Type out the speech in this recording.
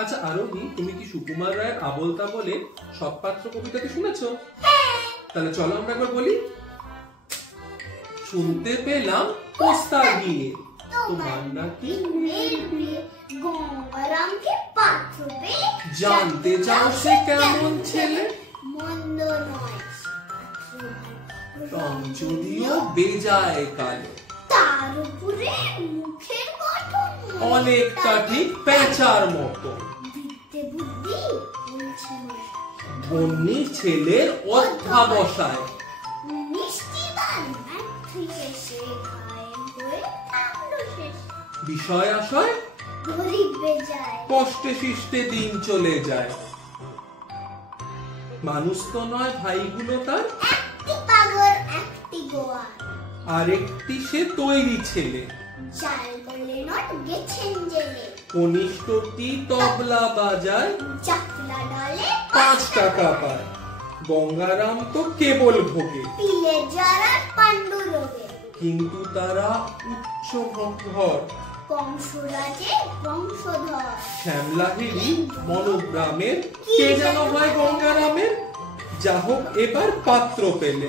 আচ্ছা আরোহী, তুমি কি সুকুমার রায়ের আবোল তাবোলে সৎপাত্র কবিতাটি শুনেছো? তাহলে চলো আমরা একবার বলি। শুনতে পেলাম পোস্তা দিয়ে তোমার নাকি গঙ্গারামকে পাত্র পেয়ে জানতে চাও সে কেমন ছেলে, মন্দ নয় রং যদিও বেজায় কালো, তার উপরে মুখের গঠন অনেকটা ঠিক পেঁচার মতো, বিদ্যে বুদ্ধি বলছে ধন্যী ছেলের অধ্যাবসায়, মিষ্টি দান থেকে শেখায় হয়ে থাকলো শেষ, বিষয় আশয় গরিব বেজায় কষ্টে শিষ্টে দিন চলে যায়। মানুষ তো নয় ভাইগুলো তার, একটি পাগল একটি গোয়ার, আরেকটি সে তৈরি ছেলে, চাল বলে নট গেছেন জেলে, কনিষ্ঠটি তবলা বাজায়, চাকলা ডলে 5 টাকা পায়, গঙ্গারাম তো কেবল ভোগে, পিলে যারা পাণ্ডু রোগে, কিন্তু তারা উচ্চ ঘর, কংসরাজে বংশধর, শ্যামলাহিরি মনোগ্রামের কে যেন হয় গঙ্গারামের, যা হোক এবার পাত্র পেলে।